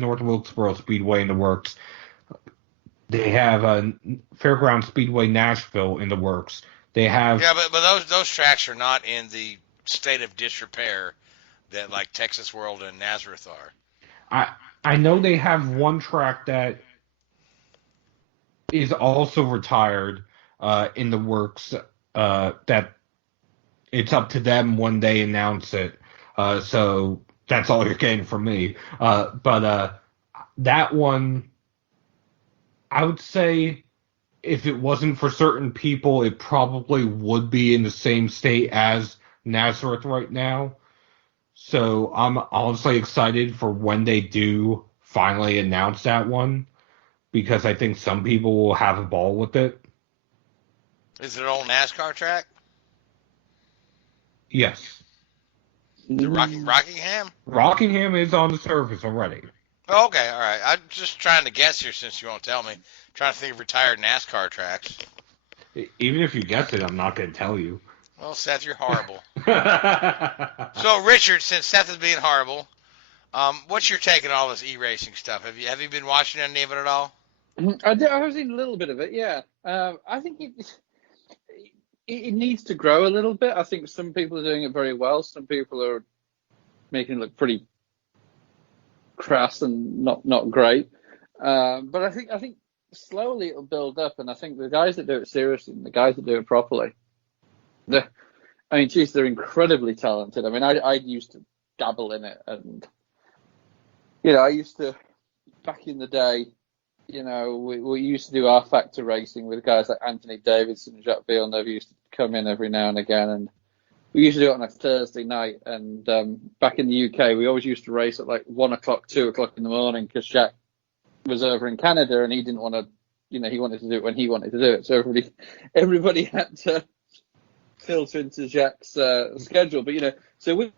North Wilkesboro Speedway in the works. They have Fairground Speedway Nashville in the works. They have but those tracks are not in the state of disrepair that like Texas World and Nazareth are. I know they have one track that is also retired in the works. That it's up to them when they announce it. So that's all you're getting from me. But that one, I would say, if it wasn't for certain people, it probably would be in the same state as Nazareth right now. So I'm honestly excited for when they do finally announce that one, because I think some people will have a ball with it. Is it an old NASCAR track? Yes. The Rockingham? Rockingham is on the surface already. Oh, okay, all right. I'm just trying to guess here since you won't tell me. Trying to think of retired NASCAR tracks. Even if you guess it, I'm not going to tell you. Well, Seth, you're horrible. So, Richard, since Seth is being horrible, what's your take on all this e-racing stuff? Have you been watching any of it at all? I've seen a little bit of it, yeah. I think it needs to grow a little bit. I think some people are doing it very well. Some people are making it look pretty crass and not great. But I think slowly it'll build up, and I think the guys that do it seriously and the guys that do it properly, they're incredibly talented. I mean, I used to dabble in it, and I used to, back in the day, You know, we used to do RFactor racing with guys like Anthony Davidson and Jacques Villeneuve used to come in every now and again, and we used to do it on a Thursday night. And back in the UK, we always used to race at like 1 o'clock, 2 o'clock in the morning because Jacques was over in Canada and he didn't want to, you know, he wanted to do it when he wanted to do it. So everybody had to filter into Jacques' schedule. But, you know, so we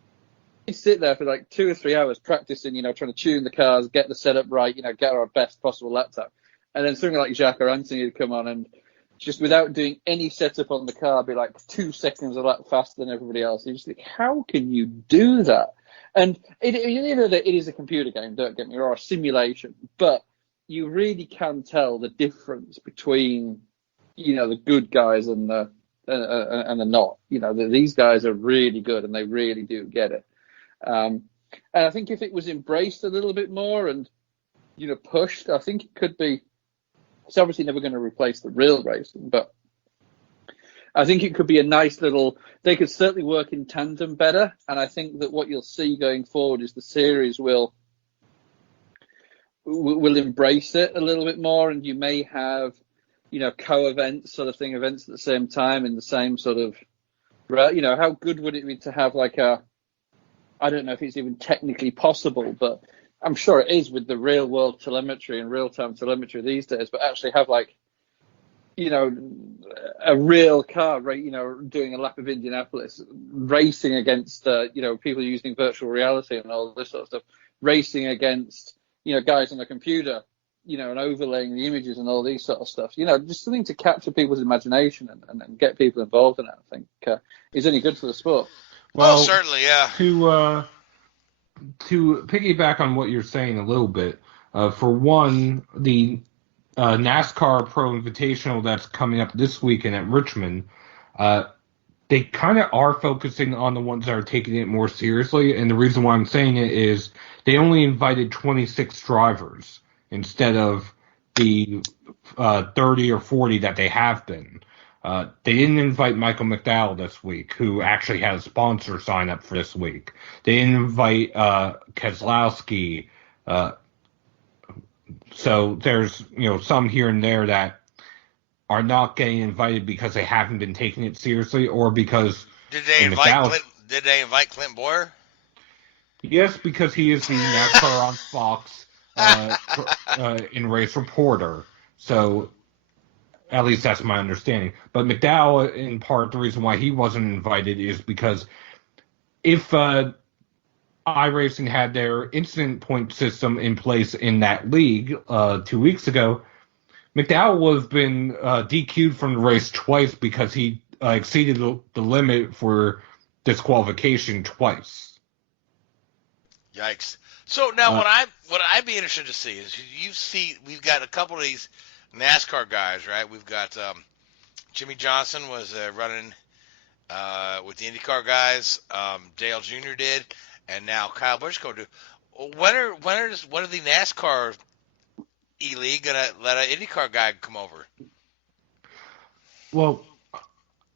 sit there for like 2 or 3 hours practicing, you know, trying to tune the cars, get the setup right, you know, get our best possible lap time. And then something like Jacques or Anthony would come on and just without doing any setup on the car, be like 2 seconds a lap faster than everybody else. You just think, how can you do that? And you know that it is a computer game, don't get me wrong, a simulation, but you really can tell the difference between, you know, the good guys and the not. You know, these guys are really good and they really do get it. And I think if it was embraced a little bit more and, you know, pushed, I think it could be. It's obviously never going to replace the real racing, but I think it could be a nice little. They could certainly work in tandem better, and I think that what you'll see going forward is the series will embrace it a little bit more, and you may have, you know, co-events sort of thing, events at the same time in the same sort of, you know, how good would it be to have like a, I don't know if it's even technically possible, but I'm sure it is with the real world telemetry and real time telemetry these days, but actually have like, you know, a real car, right, you know, doing a lap of Indianapolis, racing against, you know, people using virtual reality and all this sort of stuff, racing against, you know, guys on a computer, you know, and overlaying the images and all these sort of stuff, you know, just something to capture people's imagination and get people involved in it, I think, is only good for the sport. Well, certainly, yeah. To piggyback on what you're saying a little bit, for one, the NASCAR Pro Invitational that's coming up this weekend at Richmond, they kind of are focusing on the ones that are taking it more seriously. And the reason why I'm saying it is they only invited 26 drivers instead of the 30 or 40 that they have been. They didn't invite Michael McDowell this week, who actually had a sponsor sign up for this week. They didn't invite Keselowski. So there's, you know, some here and there that are not getting invited because they haven't been taking it seriously, or because Did they invite Clint Boyer? Yes, because he is the NASCAR on Fox in race reporter. So at least that's my understanding. But McDowell, in part, the reason why he wasn't invited is because if iRacing had their incident point system in place in that league 2 weeks ago, McDowell would have been DQ'd from the race twice because he exceeded the limit for disqualification twice. Yikes! So now, what I'd be interested to see is we've got a couple of these NASCAR guys, right? We've got Jimmy Johnson was running with the IndyCar guys. Dale Jr. did, and now Kyle Buschko do. When are the NASCAR E-League gonna let an IndyCar guy come over? Well,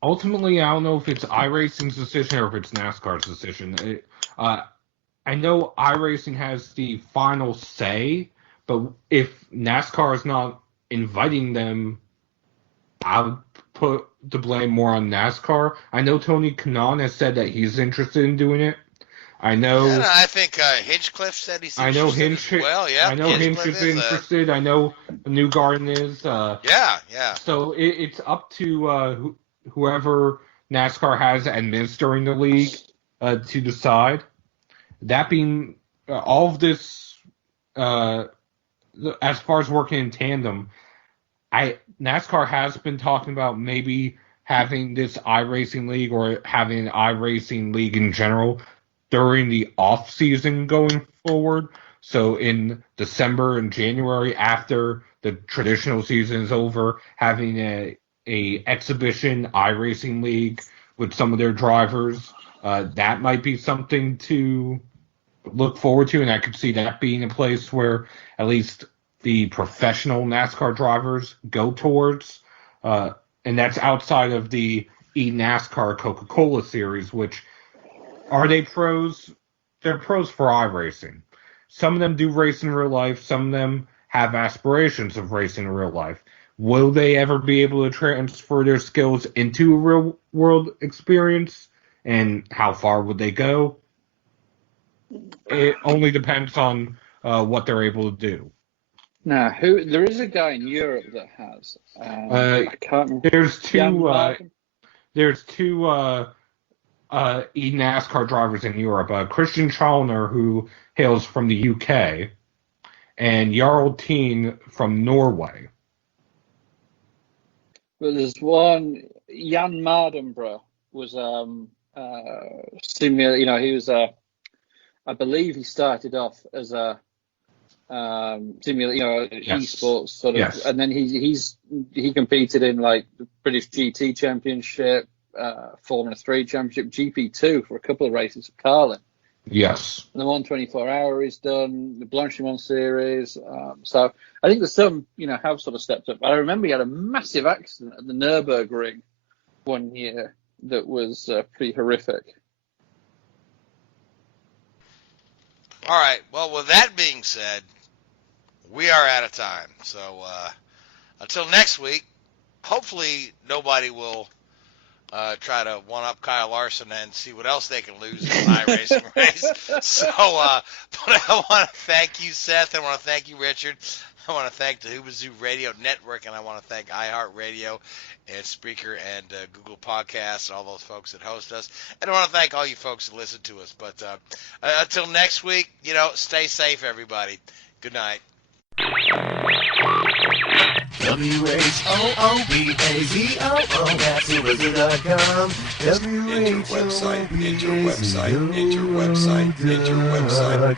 ultimately, I don't know if it's iRacing's decision or if it's NASCAR's decision. I know iRacing has the final say, but if NASCAR is not inviting them, I would put the blame more on NASCAR. I know Tony Kanaan has said that he's interested in doing it. I know. Yeah, I think Hinchcliffe said he's interested. I know Hinch. Well, yeah. I know Hinch is interested. I know Newgarden is. Yeah. So it's up to whoever NASCAR has administering the league to decide. That being all of this, as far as working in tandem, NASCAR has been talking about maybe having this iRacing league or having an iRacing league in general during the off season going forward. So in December and January, after the traditional season is over, having a exhibition iRacing league with some of their drivers, that might be something to look forward to, and I could see that being a place where at least the professional NASCAR drivers go towards, and that's outside of the eNASCAR Coca-Cola series, which are they pros? They're pros for iRacing. Some of them do race in real life. Some of them have aspirations of racing in real life. Will they ever be able to transfer their skills into a real-world experience? And how far would they go? It only depends on what they're able to do. Now, there is a guy in Europe that has. I can't remember. There's two. Martin? There's two NASCAR drivers in Europe. Christian Chalner, who hails from the UK, and Jarl Teen from Norway. But there's one. Jan Mardenborough was similar. You know, he was I believe he started off as a similar, you know, esports sort of, and then he competed in like the British GT Championship, Formula 3 Championship, GP2 for a couple of races for Carlin. Yes. And the 124 hour is done, the Blanchimont series. So I think there's some, you know, have sort of stepped up. I remember he had a massive accident at the Nürburgring one year that was pretty horrific. All right. Well, with that being said, we are out of time. So until next week, hopefully nobody will try to one-up Kyle Larson and see what else they can lose in an iRacing race. So, but I want to thank you, Seth. I want to thank you, Richard. I want to thank the Hoobazoo Radio Network, and I want to thank iHeartRadio and Spreaker and Google Podcasts and all those folks that host us. And I want to thank all you folks that listen to us. But until next week, you know, stay safe, everybody. Good night. WHOOBAZOO, that's Hoobazoo.com. Enter website, enter website, enter website, enter website.